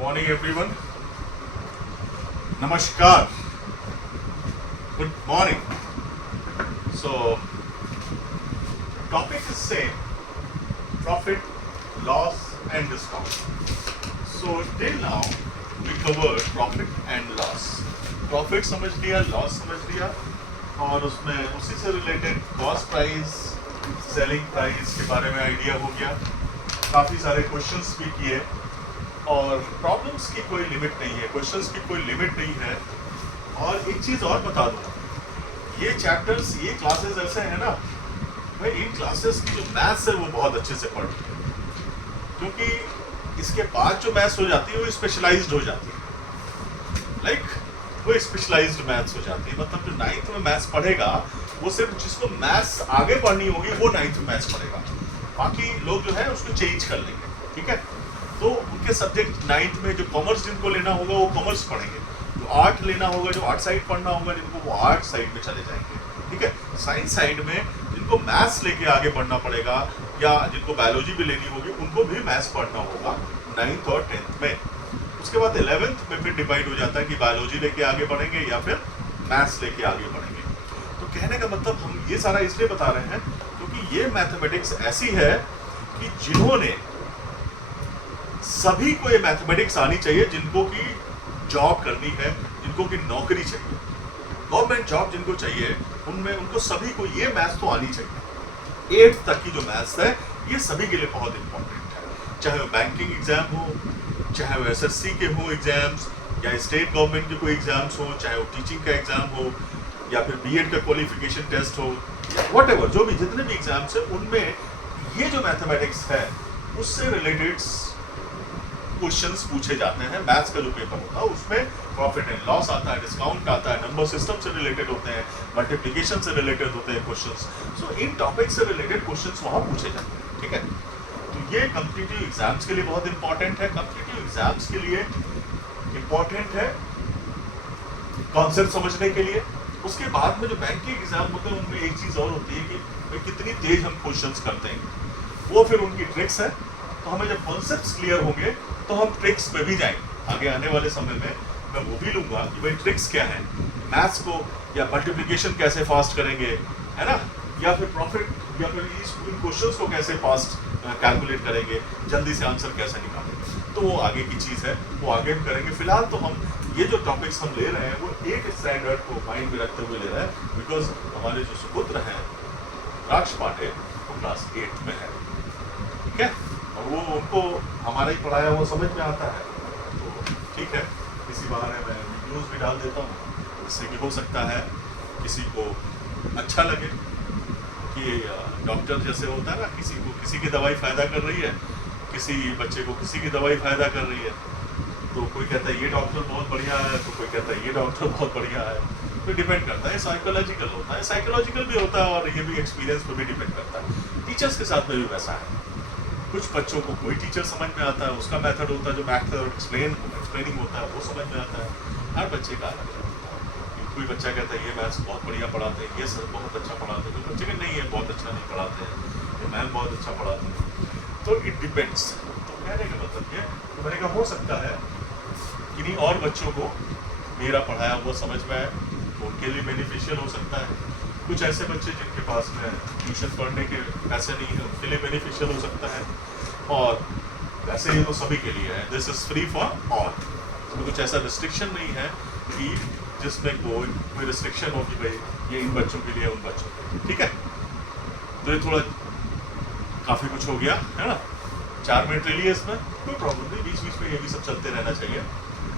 morning everyone. Namaskar. Good morning. So, topic is same: profit, loss and discount. So till now we covered profit and loss. Profit समझ लिया, loss समझ लिया, और उसमें उसी से related cost price, selling price के बारे में आइडिया हो गया. काफ़ी सारे क्वेश्चंस भी किए, और प्रॉब्लम्स की कोई लिमिट नहीं है, क्वेश्चंस की कोई लिमिट नहीं है. और एक चीज़ और बता दूँ, ये चैप्टर्स, ये क्लासेस ऐसे हैं ना भाई, इन क्लासेस की जो मैथ्स है वो बहुत अच्छे से पढ़ो, क्योंकि इसके बाद जो मैथ्स हो जाती है वो स्पेशलाइज्ड हो जाती है. वो स्पेशलाइज्ड मैथ्स हो जाती है. मतलब जो 9th में मैथ्स पढ़ेगा वो सिर्फ जिसको मैथ्स आगे पढ़नी होगी वो 9th में मैथ्स पढ़ेगा, बाकी लोग जो है उसको चेंज कर लेंगे. ठीक है, तो उनके सब्जेक्ट 9th में जो कॉमर्स जिनको लेना होगा वो कॉमर्स पढ़ेंगे, जो आर्ट लेना होगा, जो आर्ट साइड पढ़ना होगा जिनको, वो आर्ट साइड में चले जाएंगे. ठीक है, साइंस साइड में जिनको मैथ्स लेके आगे बढ़ना पड़ेगा या जिनको बायोलॉजी भी लेनी होगी उनको भी मैथ्स पढ़ना होगा 9th और 10th में. उसके बाद 11th में फिर डिवाइड हो जाता है कि बायोलॉजी लेके आगे बढ़ेंगे या फिर मैथ्स लेके आगे बढ़ेंगे. तो कहने का मतलब हम ये सारा इसलिए बता रहे हैं क्योंकि ये मैथमेटिक्स ऐसी है कि जिन्होंने, सभी को ये मैथमेटिक्स आनी चाहिए जिनको की जॉब करनी है, जिनको की नौकरी चाहिए, गवर्नमेंट जॉब जिनको चाहिए, उनमें उनको सभी को ये मैथ्स तो आनी चाहिए. 8th तक की जो मैथ्स है ये सभी के लिए बहुत इंपॉर्टेंट है, चाहे वो बैंकिंग एग्जाम हो, चाहे वो SSC के हो एग्जाम्स, या स्टेट गवर्नमेंट के कोई एग्जाम्स हो, चाहे वो टीचिंग का एग्जाम हो, या फिर B.Ed का क्वालिफिकेशन टेस्ट हो, वट एवर, जो भी जितने भी एग्जाम्स हैं उनमें ये जो मैथमेटिक्स है उससे रिलेटेड क्वेश्चंस पूछे जाते हैं. मैथ्स का जो पेपर होता है उसमें प्रॉफिट एंड लॉस आता है, डिस्काउंट आता है, नंबर सिस्टम से रिलेटेड होते हैं, मल्टीप्लिकेशन से रिलेटेड होते हैं क्वेश्चंस. सो इन टॉपिक से रिलेटेड क्वेश्चंस वहाँ पूछे जाते हैं. ठीक है, तो ये कॉम्पिटिटिव एग्जाम्स के लिए बहुत इंपॉर्टेंट है. कॉम्पिटिटिव एग्जाम्स के लिए इंपॉर्टेंट है कॉन्सेप्ट समझने के लिए. उसके बाद में जो बैंकिंग एग्जाम होते हैं उनमें एक चीज़ और होती है कि भाई कितनी तेज हम क्वेश्चंस करते हैं, वो फिर उनकी ट्रिक्स है. तो हमें जब कॉन्सेप्ट्स क्लियर होंगे तो हम ट्रिक्स पे भी जाएंगे. आगे आने वाले समय में मैं वो भी लूँगा कि भाई ट्रिक्स क्या है, मैथ्स को या मल्टीप्लिकेशन कैसे फास्ट करेंगे, है ना, या फिर प्रॉफिट या फिर इन क्वेश्चंस को कैसे फास्ट कैलकुलेट करेंगे, जल्दी से आंसर कैसे निकालेंगे. तो वो आगे की चीज़ है, वो आगे हम करेंगे. फिलहाल तो हम ये जो टॉपिक्स हम ले रहे हैं वो 8th स्टैंडर्ड को माइंड में रखते हुए ले रहे हैं, बिकॉज हमारे जो सुपुत्र हैं राक्ष पांडे वो क्लास 8th में है. ठीक है, और वो उनको हमारा ही पढ़ाया वो समझ में आता है. तो ठीक है, इसी बहाने मैं वीडियोस भी डाल देता हूँ, जिससे कि हो सकता है किसी को अच्छा लगे कि डॉक्टर जैसे होता है ना, किसी को किसी की दवाई फ़ायदा कर रही है, किसी बच्चे को किसी की दवाई फ़ायदा कर रही है. तो कोई कहता है ये डॉक्टर बहुत बढ़िया है, तो कोई कहता है ये डॉक्टर बहुत बढ़िया है. तो डिपेंड करता है, साइकोलॉजिकल होता है, साइकोलॉजिकल भी होता है, और ये भी एक्सपीरियंस पर भी डिपेंड करता है. टीचर्स के साथ में भी वैसा है. कुछ बच्चों को कोई टीचर समझ में आता है, उसका मेथड होता है, जो मैथड एक्सप्लेनिंग होता है वो समझ में आता है. हर बच्चे का अलग होता है. कोई बच्चा कहता है ये मैथ्स बहुत बढ़िया पढ़ाते हैं, ये सर बहुत अच्छा पढ़ाते हैं, कोई बच्चे के नहीं है बहुत अच्छा नहीं पढ़ाते हैं, ये मैम बहुत अच्छा पढ़ाते हैं. तो इट डिपेंड्स. तो कहने का मतलब ये, तो मैंने कहा हो सकता है किन्हीं और बच्चों को मेरा पढ़ाया हुआ समझ में आए, तो उनके लिए बेनिफिशियल हो सकता है. कुछ ऐसे बच्चे जिनके पास में ट्यूशन पढ़ने के पैसे नहीं है उनके लिए बेनिफिशियल हो सकता है. और वैसे ही तो सभी के लिए है, this is free for all. इसमें कुछ ऐसा रिस्ट्रिक्शन नहीं है कि जिसमें कोई रिस्ट्रिक्शन हो कि भाई ये इन बच्चों के लिए, उन बच्चों के लिए. ठीक है, तो ये थोड़ा काफ़ी कुछ हो गया है ना. 4 मिनट ले लिए इसमें, कोई प्रॉब्लम नहीं, बीच बीच में ये भी सब चलते रहना चाहिए.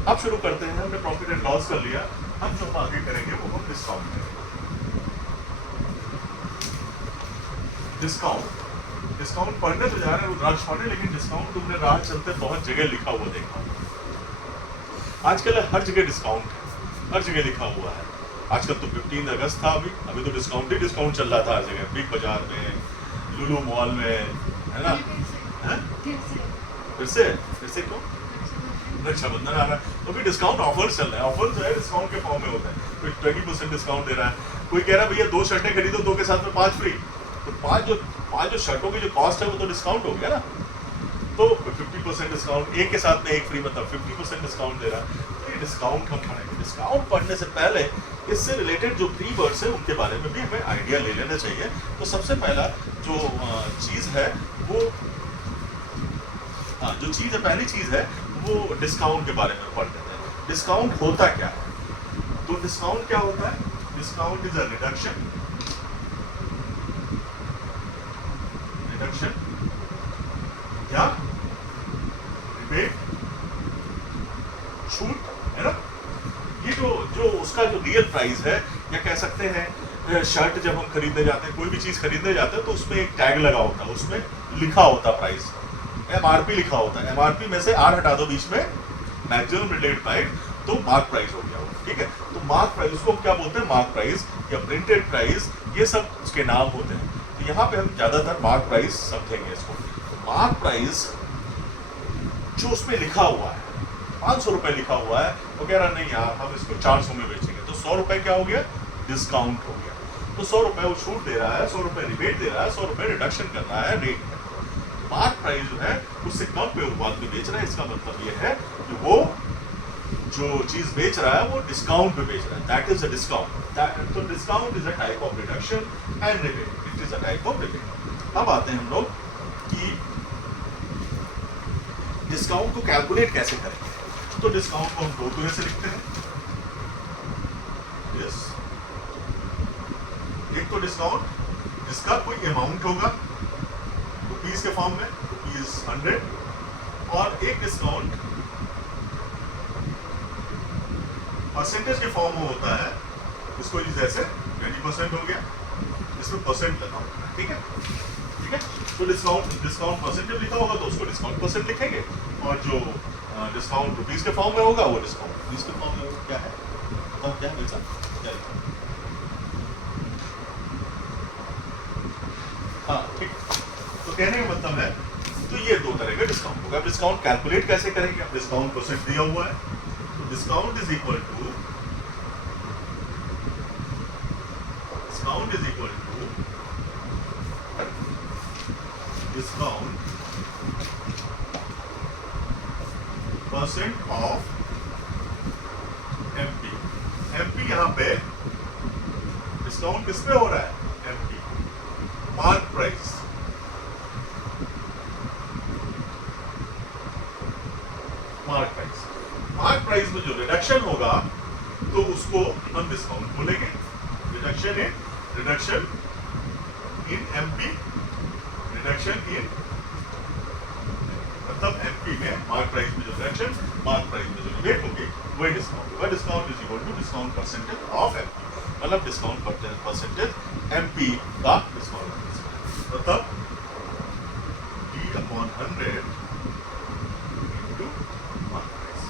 अब शुरू करते हैं. हमने प्रॉफिट एंड लॉस कर लिया, हम जो आगे करेंगे वो हम डिस्काउंट करेंगे. डिस्काउंट पढ़ने तो जा रहे हैं रुद्राक्ष पांडे, लेकिन डिस्काउंट तुमने राह चलते बहुत जगह लिखा हुआ देखा. आजकल हर जगह डिस्काउंट है, हर जगह लिखा हुआ है. आजकल तो 15 अगस्त था, अभी तो डिस्काउंट ही डिस्काउंट चल रहा था हर जगह, बिग बाजार में, लुलु मॉल में, है ना. फिर से क्यों? रक्षाबंधन आ रहा है तो भी डिस्काउंट ऑफर्स चल रहे हैं. ऑफर जो है डिस्काउंट के फॉर्म में होता है. कोई 20% डिस्काउंट दे रहा है, कोई कह रहा है भैया 2 शर्टें खरीदो 2 के साथ में 5 फ्री. तो पांच जो शर्टों की जो कॉस्ट है वो तो डिस्काउंट हो गया ना. तो 50% डिस्काउंट, एक के साथ में एक फ्री, मतलब 50% डिस्काउंट दे रहा है। तो ये डिस्काउंट हम पढ़ेंगे। डिस्काउंट पढ़ने से पहले इससे रिलेटेड जो फ्री वर्ड्स है उनके बारे में भी हमें आइडिया ले लेना चाहिए। तो सबसे पहला जो चीज़ है वो, हाँ जो चीज़ है, पहली चीज़ है वो डिस्काउंट के बारे में पढ़ लेते हैं। डिस्काउंट होता क्या है? तो डिस्काउंट क्या होता है? डिस्काउंट इज अ रिडक्शन या रिबेट, छूट, है ना। ये जो उसका जो रियल प्राइस है, या कह सकते हैं शर्ट जब हम खरीदने जाते हैं, कोई भी चीज़ खरीदने जाते हैं तो उसमें एक टैग लगा होता है, उसमें लिखा होता है प्राइस, MRP लिखा होता है। MRP में से R हटा दो बीच में, मैक्सिमम रिलेटेड प्राइस, तो मार्क प्राइस हो गया वो, ठीक है। तो मार्क प्राइस, उसको हम क्या बोलते हैं? मार्क प्राइस या प्रिंटेड प्राइस, ये सब उसके नाम होते हैं। तो यहाँ पे हम ज़्यादातर मार्क प्राइस समझेंगे इसको। तो मार्क प्राइस जो उसमें लिखा हुआ है, 500 रुपये लिखा हुआ है, वो कह रहा नहीं यार हम इसको 400 में बेचेंगे, तो 100 रुपये क्या हो गया? डिस्काउंट हो गया। तो 100 रुपये वो छूट दे रहा है, 100 रुपये रिबेट दे रहा है, 100 रुपये रिडक्शन कर रहा है रेट में। मार्क प्राइस जो है उससे कम पे उत्पाद में बेच रहा है। इसका मतलब ये है कि वो जो चीज बेच रहा है वो डिस्काउंट पे बेच रहा है। That is a discount. तो discount is a type of reduction and rebate, it is a type of rebate. अब आते हैं हम लोग कि डिस्काउंट को कैलकुलेट कैसे करेंगे। तो डिस्काउंट को हम दो तरह से लिखते हैं। यस, एक तो डिस्काउंट जिसका कोई अमाउंट होगा रुपीज के फॉर्म में, रुपीज 100, और एक डिस्काउंट परसेंटेज के फॉर्म में होता है। इसको जैसे 20% हो गया, इसमें परसेंट लगा होगा, ठीक है, ठीक है। तो डिस्काउंट परसेंटेज लिखा होगा तो उसको डिस्काउंट परसेंट लिखेंगे, और जो डिस्काउंट रुपीज के फॉर्म में होगा वो डिस्काउंट रुपीज के फॉर्म में होगा। क्या है तो क्या है बेचा, क्या लिखा? हाँ, ठीक। तो कहने का मतलब है, तो ये दो तरह का डिस्काउंट होगा। डिस्काउंट कैलकुलेट कैसे करेंगे? अब डिस्काउंट परसेंट दिया हुआ है, तो discount is equal to discount percent of MP. MP यहाँ पे डिस्काउंट किस पे हो रहा है? MP, mark price. Mark price में जो रिडक्शन होगा तो उसको हम डिस्काउंट बोलेंगे। Reduction in MP, reduction in, मतलब एमपी में मार्क प्राइस में जो रिडक्शन, मार्क प्राइस में जो रिबेट होगी वही डिस्काउंट होगा। Discount is equal to discount percentage of MP, मतलब डिस्काउंट परसेंटेज एमपी का डिस्काउंट, मतलब D/100 इंटू मार्क प्राइस।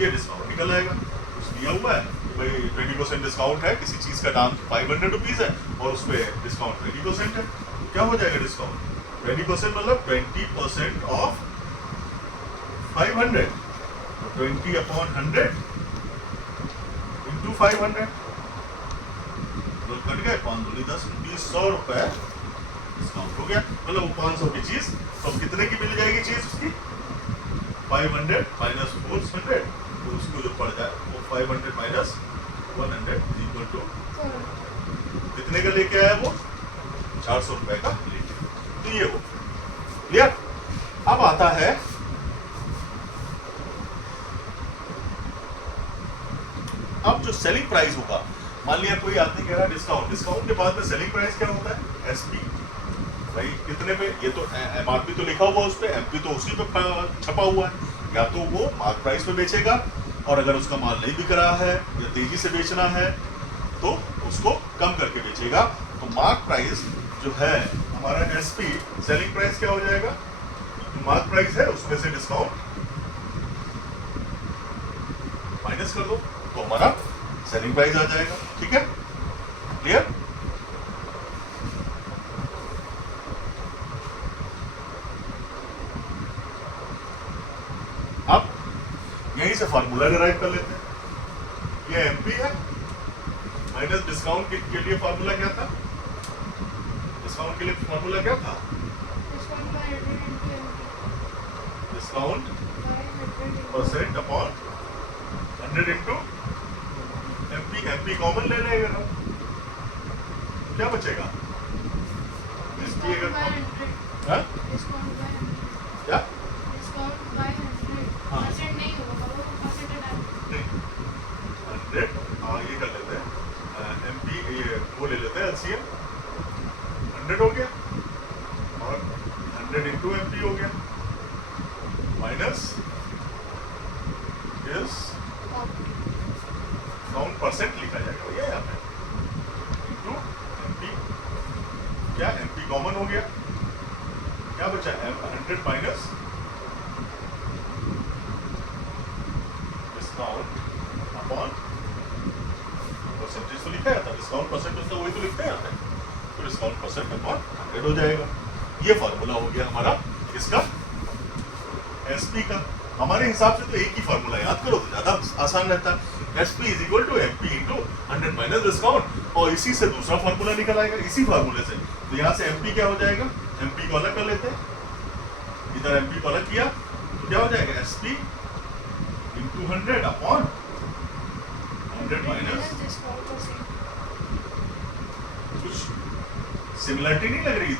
ये डिस्काउंट निकल आएगा। कुछ दिया हुआ है भाई 20% डिस्काउंट है, किसी चीज का दाम 500 रुपीज है और उस पर डिस्काउंट 20% है, तो क्या हो जाएगा डिस्काउंट? 20% मतलब 20% ऑफ 500, 20/100 इंटू 500, तो कट गए 5 दूनी 10, 100 रुपए डिस्काउंट हो गया। मतलब वो 500 की चीज तो कितने की मिल जाएगी चीज उसकी? 500 माइनस 400, तो उसको जो पड़ जाए वो 500 माइनस 100 इक्वल टू कितने का लेके आया वो? 400 रुपए का लेके। तो ये हो क्लियर। अब आता है अब जो सेलिंग प्राइस होगा। मान लिया कोई आदमी कह रहा है डिस्काउंट, डिस्काउंट के बाद में सेलिंग प्राइस क्या होता है? एसपी। भाई कितने पे? ये तो एमआरपी तो लिखा हुआ उस पे, एमपी तो उसी पे छपा हुआ है। या तो वो मार्क प्राइस पे बेचेगा, और अगर उसका माल नहीं बिक रहा है या तेजी से बेचना है तो उसको कम करके बेचेगा। तो मार्क प्राइस जो है हमारा एसपी, सेलिंग प्राइस क्या हो जाएगा? मार्क प्राइस है उसमें से डिस्काउंट माइनस कर दो तो हमारा सेलिंग प्राइस आ जाएगा। ठीक है, क्लियर। अब यहीं से फार्मूला डिराइव कर लेते हैं। ये एमपी है माइनस डिस्काउंट के लिए फार्मूला क्या था? डिस्काउंट के लिए फार्मूला क्या था? Discount percent upon 100 into MP. MP common ले लेगा ना, क्या बचेगा? एमपी अगर हाँ? क्या? हाँ। नहीं 100, हाँ ये कर लेते हैं एमपी, ये वो ले लेते हैं एलसीएम। 100 हो गया और 100 इंटू एमपी हो गया माइनस इस डिस्काउंट परसेंट लिखा जाएगा भैया यहाँ पे इंटू एमपी। क्या एमपी कॉमन हो गया, क्या बचा? 100 माइनस डिस्काउंट अपॉन परसेंटेज तो लिखा जाता है, डिस्काउंट परसेंटेज तो वही तो लिखते हैं यहाँ पे, तो डिस्काउंट परसेंट अपॉन 100 हो जाएगा। ये फार्मूला हो गया हमारा किसका? एसपी का। हमारे हिसाब से तो एक ही फार्मूला याद करो तो ज्यादा आसान रहता है। SP is equal to MP into 100 minus discount, और इसी से दूसरा फार्मूला निकल आएगा इसी फार्मूले से। तो यहाँ से एमपी क्या हो जाएगा? एमपी को अलग कर लेते हैं, इधर एमपी को अलग किया तो क्या हो जाएगा? SP into 100 upon 100 minus. कुछ सिमिलरिटी नहीं लग रही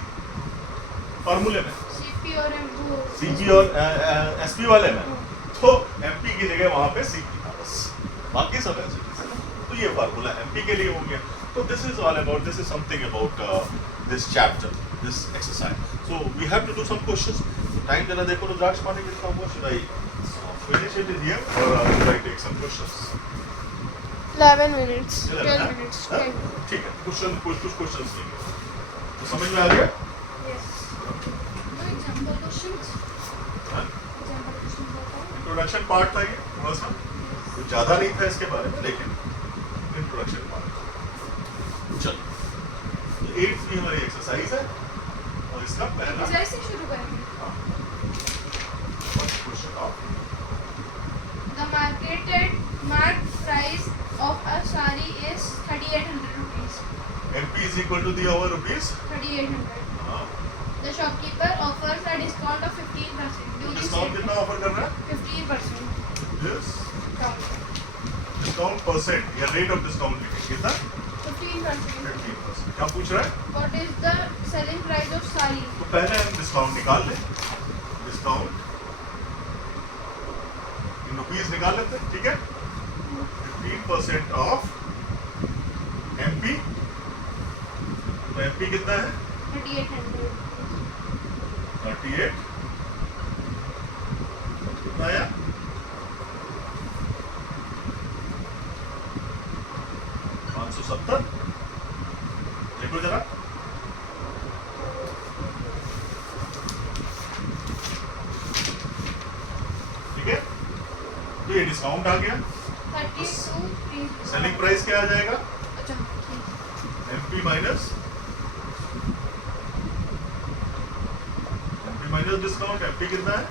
फार्मूले में सीपी और एसपी वाले में? तो एमपी की जगह वहां पे सीपी था बस, बाकी सब ऐसे है ना। तो ये फार्मूला एमपी के लिए हो गया। तो this is all about, this is something about this chapter, this exercise. So we have to do some questions. Time जरा देखो रुद्राक्ष पानी कितना हुआ, should I finish it here और should I take some questions? 11 minutes, 11, 12 हाँ? minutes, हाँ? 10. ठीक है, कुछ क्वेश्चंस लेंगे तो समझ में आ गया? Yes. No example questions. हाँ? Example questions बताओ. इंट्रोडक्शन पार्ट था ये थोड़ा सा, कुछ ज़्यादा नहीं था इसके बारे में, लेकिन इंट्रोडक्शन पार्ट। चलो, तो 8th की हमारी एक्सरसाइज है और इसका पहला Exercise से शुरू करेंगे. First question of The market price of a sari is 3,800 rupees. MP is equal to the over rupees. 3,800. The shopkeeper offers a discount of 15%. Do the discount same. कितना ऑफर कर रहा है? 15%. This Count. डिस्काउंट परसेंट या rate of discount लिखेंगे कितना? 15%. 15%। क्या पूछ रहा है? What is the selling price of sari? तो पहले हम डिस्काउंट निकाल लें, डिस्काउंट इन रुपीज निकाल लेते हैं, ठीक है? 15% ऑफ एमपी, तो एमपी कितना है? 3,800. 38 कितना आया? 570। देखो जरा, ठीक है? तो ये डिस्काउंट आ गया। 32. सेलिंग प्राइस क्या आ जाएगा? अच्छा ठीक. MP minus discount. एमपी कितना है?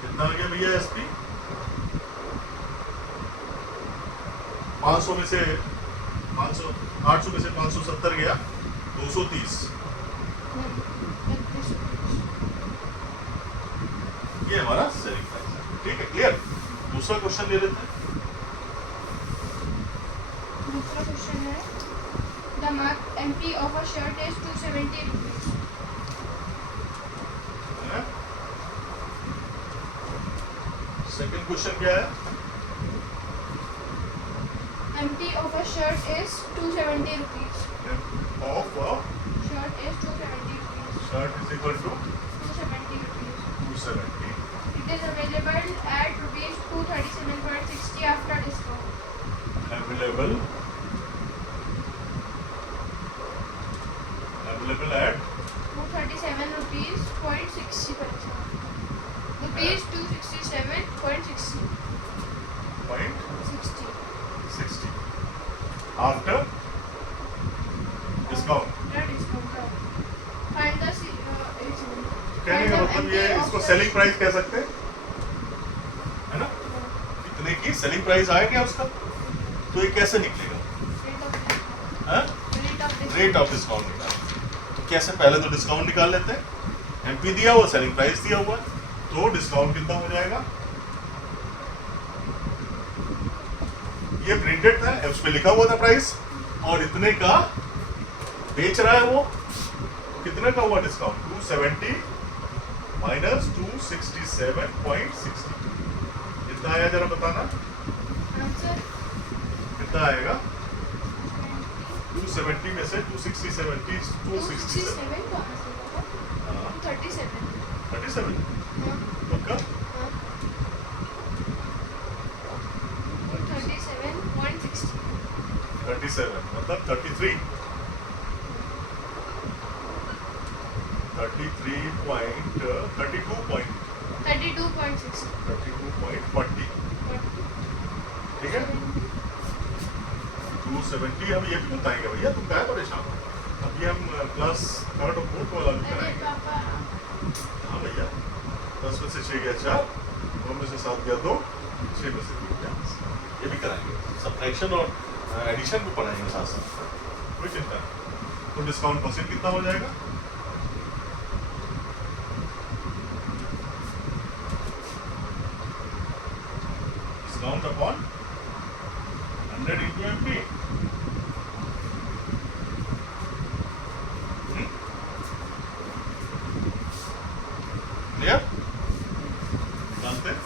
कितना आ गया भैया एसपी? 500 में से 500, 800 में से 570 गया, 230। ये हमारा सेलिंग प्राइस है, ठीक है? क्लियर? दूसरा क्वेश्चन ले लेते हैं। दूसरा क्वेश्चन है the mark MP of a shirt is 270 rupees. Second question क्या है? MP of a shirt is 270 rupees. Of Shirt is 270 rupees. Shirt is equal to 270 rupees. 270। It is available at rupees 237.60 after discount. Available at 237 rupees point 60 paisa. Rupees 267.60. Point 60. 60 after discount. After discount. Find the कहने का मतलब ये इसको selling price कह सकते हैं, है ना? इतने की सेलिंग प्राइस आएगा उसका, तो ये कैसे निकलेगा? rate of हाँ? discount. रेट ऑफ डिस्काउंट निकाल। तो कैसे, पहले तो डिस्काउंट निकाल लेते हैं। एमपी दिया हुआ, सेलिंग प्राइस दिया हुआ, तो डिस्काउंट कितना हो जाएगा, ये प्रिंटेड था, उस पे लिखा हुआ था प्राइस, और इतने का बेच रहा है वो, कितने का हुआ डिस्काउंट, 270 माइनस 267.60, कितना आया जरा बताना, आंसर कितना आएगा, 270 में से 267 267 267 कहाँ से होगा? 37 37 हाँ पक्का, हाँ 37.60 37 मतलब 33 32.40, ठीक है। 270 हम ये भी बताएंगे भैया, तुम क्या परेशान हो, अभी हम क्लास थर्ड और फोर्थ वाला भी अरे कराएंगे। पापा हाँ भैया, 10 में से 6 गया 4, 9 में से 7 गया 2, 6 में से 3 गया 5, ये भी कराएंगे, सब्ट्रैक्शन और एडिशन भी पढ़ाएंगे साथ साथ, कोई चिंता नहीं। तो डिस्काउंट परसेंट कितना हो जाएगा, discount upon 100 into MP, clear, जानते हैं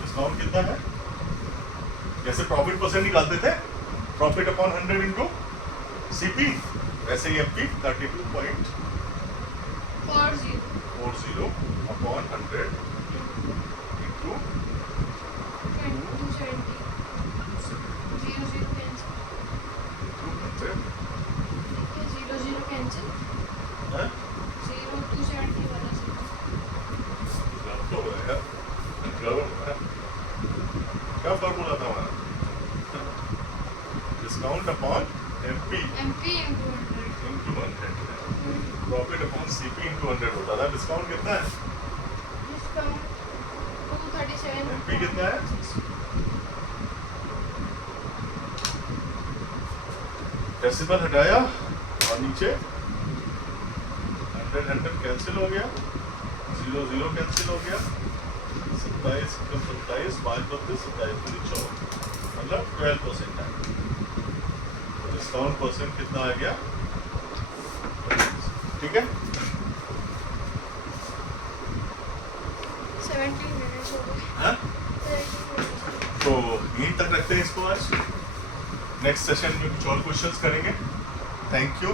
डिस्काउंट कितना है, जैसे प्रॉफिट परसेंट निकालते थे, प्रॉफिट अपॉन 100 इंटू सीपी, वैसे ही MP 32.40 upon 100 into 270 0 cancel 0 0 cancel 0 270 वाला से क्या फॉर्मूला था हमारा, discount upon MP MP into 100 into 100, profit upon CP into 100 होता था। डिस्काउंट कितना है, डिस्काउंट 237 एमपी कितना है, डेसिमल हटाया और नीचे 100 कैंसिल हो गया, 0 0 कैंसिल हो गया, 27 कम 27 5 32 27 पूरी 14, मतलब 12% है। डिस्काउंट परसेंट कितना आ गया, 25, ठीक है। 17 मिनट्स हो गए हाँ? 17 मिनट्स तो यहीं तक रखते हैं इसको आज, नेक्स्ट सेशन में कुछ और क्वेश्चंस करेंगे। Thank you.